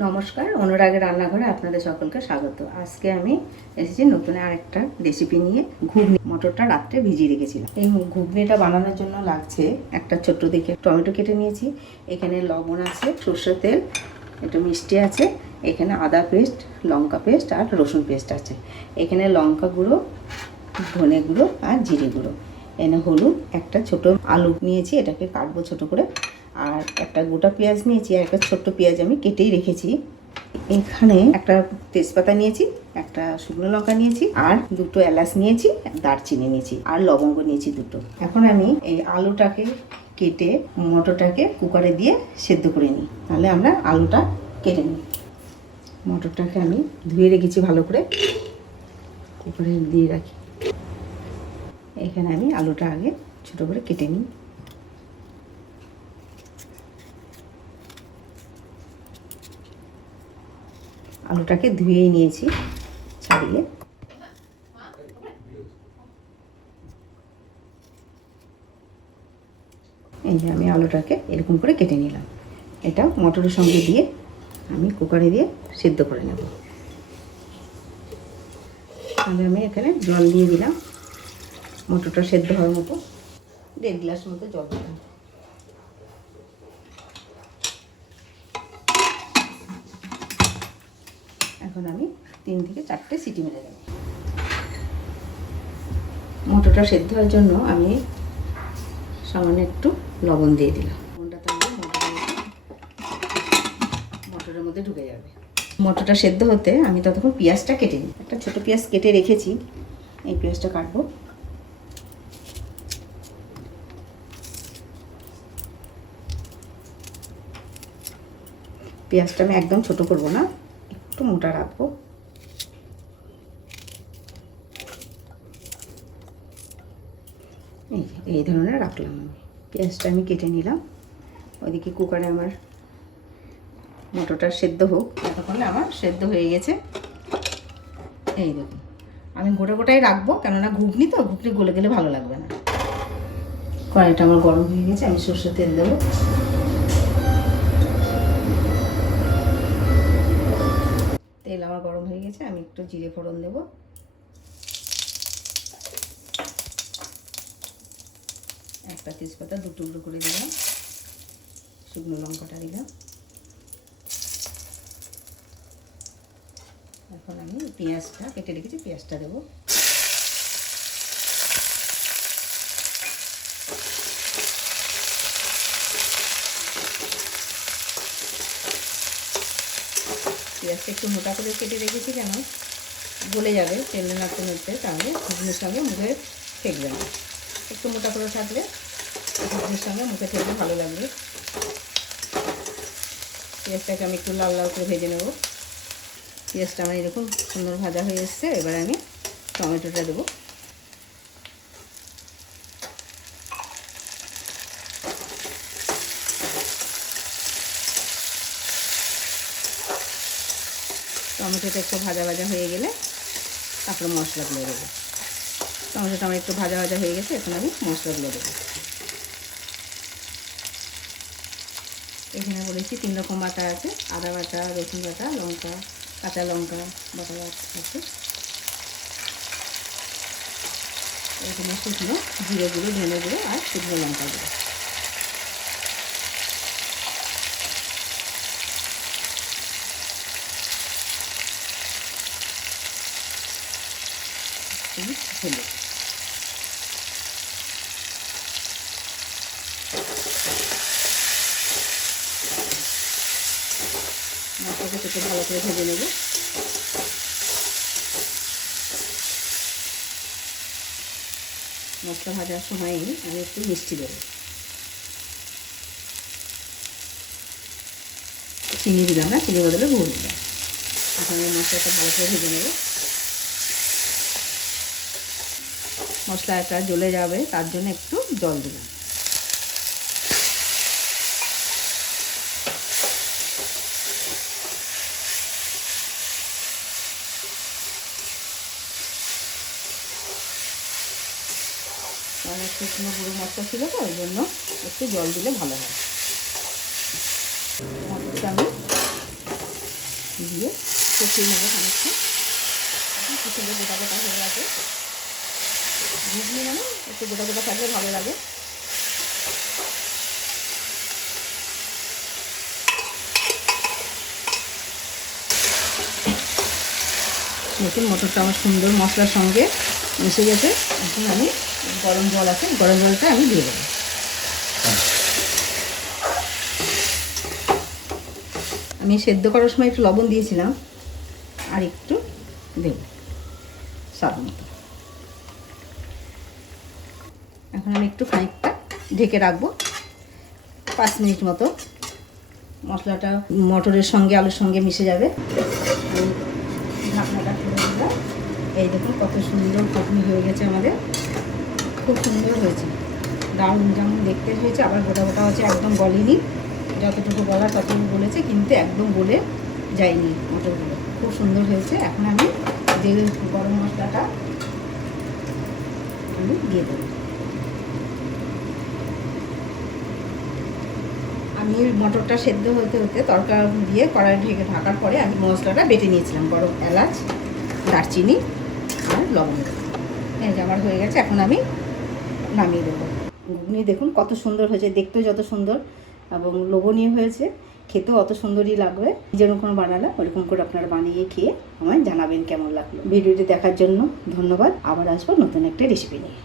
নমস্কার, অনুরাগের রান্নাঘরে আপনাদের সকলকে স্বাগত। আজকে আমি এসেছি নতুন আরেকটা রেসিপি নিয়ে। ঘুগনি, মটরটা রাত্রে ভিজিয়ে রেখেছিলাম। এই ঘুগনিটা বানানোর জন্য লাগছে একটা ছোট্ট দেখে টমেটো কেটে নিয়েছি, এখানে লবণ আছে, সর্ষের তেল, একটু মিষ্টি আছে, এখানে আদা পেস্ট, লঙ্কা পেস্ট আর রসুন পেস্ট আছে, এখানে লঙ্কা গুঁড়ো, ধনে গুঁড়ো আর জিরে গুঁড়ো, এনে হলুদ, একটা ছোট আলু নিয়েছি, এটাকে কাটবো ছোট করে, আর একটা গোটা পেঁয়াজ নিয়েছি, আর একটা ছোট্ট পেঁয়াজ আমি কেটেই রেখেছি। এখানে একটা তেজপাতা নিয়েছি, একটা শুকনো লঙ্কা নিয়েছি, আর দুটো এলাচ নিয়েছি, দারচিনি নিয়েছি, আর লবঙ্গ নিয়েছি দুটো। এখন আমি এই আলুটাকে কেটে মটরটাকে কুকারে দিয়ে সেদ্ধ করে নিই। তাহলে আমরা আলুটা কেটে নিই। মটরটাকে আমি ধুয়ে রেখেছি ভালো করে, কুকারে দিয়ে রাখি। এখানে আমি আলুটা আগে ছোটো করে কেটে নিই। আলুটাকে ধুয়েই নিয়েছি, ছাড়িয়ে। এই যে আমি আলুটাকে এরকম করে কেটে নিলাম। এটা মটরের সঙ্গে দিয়ে আমি কুকারে দিয়ে সিদ্ধ করে নেব। তাহলে আমি এখানে জল দিয়ে দিলাম, মটরটা সেদ্ধ হওয়ার মতো 1.5 গ্লাস মতো জল দিলাম। এখন আমি 3 থেকে 4টে সিটি মেরে দেব। মটরটা সেদ্ধ হওয়ার জন্য আমি সামান্য একটু লবণ দিয়ে দিলাম। লবণটা তাহলে মটরের মধ্যে ঢুকে যাবে। মটরটা সেদ্ধ হতে আমি ততক্ষণ পেঁয়াজটা কেটে নিই। একটা ছোট পেঁয়াজ কেটে রেখেছি, এই পেঁয়াজটা কাটবো। পেঁয়াজটা আমি একদম ছোট করব না, একটু মোটা রাখবো। এই ধরনের রাখলাম আমি। পেঁয়াজটা আমি কেটে নিলাম। ওইদিকে কুকারে আমার মটরটা সেদ্ধ হোক, এতক্ষণে আমার সেদ্ধ হয়ে গেছে। এই দেখুন, আমি গোটা গোটাই রাখবো, কেননা ঘুগনি তো, ঘুগনি গলে গেলে ভালো লাগবে না। কড়াইটা আমার গরম হয়ে গেছে, আমি সরষের তেল দেবো। তেল আমার গরম হয়ে গেছে, আমি একটু জিরে ফোড়ন দেবো। একটা তেজপাতা 2 টুকরো করে দিলাম, শুকনো লঙ্কাটা দিলাম। এখন আমি পেঁয়াজটা কেটে রেখেছি, পেঁয়াজটা দেবো। পেঁয়াজটা একটু মোটা করে কেটে রেখেছি, কেন গলে যাবে তেলে নাড়তে নাড়তে, তাহলে ঘুগনির সঙ্গে মুখে ঠেকবে না। একটু মোটা করে থাকলে ঘুগনির সঙ্গে মুখে ঠেকলে ভালো লাগবে। পেঁয়াজটাকে আমি একটু লাল লাল করে ভেজে নেব। পেঁয়াজটা আমার এরকম সুন্দর ভাজা হয়ে এসছে। এবার আমি টমেটোটা দেবো। টমেটোটা একটু ভাজা ভাজা হয়ে গেলে তারপরে মশলাগুলো দেবো। টমেটোটা আমার একটু ভাজা ভাজা হয়ে গেছে, এখন আমি মশলাগুলো দেবো। এখানে বলেছি 3 রকম বাটা আছে, আদা বাটা, রসুন বাটা, লঙ্কা, কাঁচা লঙ্কা বাটা আছে। এখানে শুকনো জিরে গুঁড়ো, ধনে গুঁড়ো আর শুকনো লঙ্কা গুঁড়ো। হলুদ। মশলাটা একটু ভালো করে ভেজে নেব। মশলা ভাজার সময় আমি একটু মিষ্টি দেবো। চিনি দিলাম না, চিনি বদলে গুড় দিলাম। এখন আমি মশলাটা ভালো করে ভেজে নেব। মশলাটা জ্বলে যাবে, তার জন্য একটু জল দিলাম। অনেক শুকনো গুঁড়ো মশলা ছিল তো, ওই জন্য একটু জল দিলে ভালো হয়। মটরটা আমি দিয়ে কষিয়ে নেবো খানিকটা। কি সুন্দর গোটা গোটা হয়ে গেছে। ঘুগনি মানে একটু গোটা গোটা থাকলে ভালো লাগে। দেখুন মটরটা আমার সুন্দর মশলার সঙ্গে মিশে গেছে। এখন আমি গরম জল আছে, গরম জলটা আমি দিয়ে দেবো। আমি সেদ্ধ করার সময় একটু লবণ দিয়েছিলাম, আর একটু দেব স্বাদ মতো। এখন আমি একটু খানিকটা ঢেকে রাখবো 5 মিনিট মতো। মশলাটা মটরের সঙ্গে আলুর সঙ্গে মিশে যাবে। ঢাকনাটা খুলে দিলাম। এই দেখুন কত সুন্দর ঘুগনি হয়ে গেছে আমাদের, খুব সুন্দর হয়েছে, দারুণ যেমন দেখতে হয়েছে, আবার গোটা গোটা হচ্ছে, একদম গলেনি। যতটুকু গলার ততটুকু গলেছে, কিন্তু একদম গলে যায়নি মটরগুলো, খুব সুন্দর হয়েছে। এখন আমি যে গরম মশলাটা আমি দিয়ে দেবো। আমি মটরটা সেদ্ধ হতে হতে তরকারি দিয়ে কড়াই ঢেকে ঢাকার পরে আমি মশলাটা বেটে নিয়েছিলাম, গরম এলাচ, দারচিনি আর লবঙ্গ। এই যে আমার হয়ে গেছে, এখন আমি নামিয়ে দেবো। ঘুগনি দেখুন কত সুন্দর হয়েছে, দেখতেও যত সুন্দর এবং লোভনীয় হয়েছে, খেতেও অত সুন্দরই লাগবে। যেরকম বানালে ওরকম করে আপনারা বানিয়ে খেয়ে আমায় জানাবেন কেমন লাগলো। ভিডিওটি দেখার জন্য ধন্যবাদ। আবার আসবো নতুন একটা রেসিপি নিয়ে।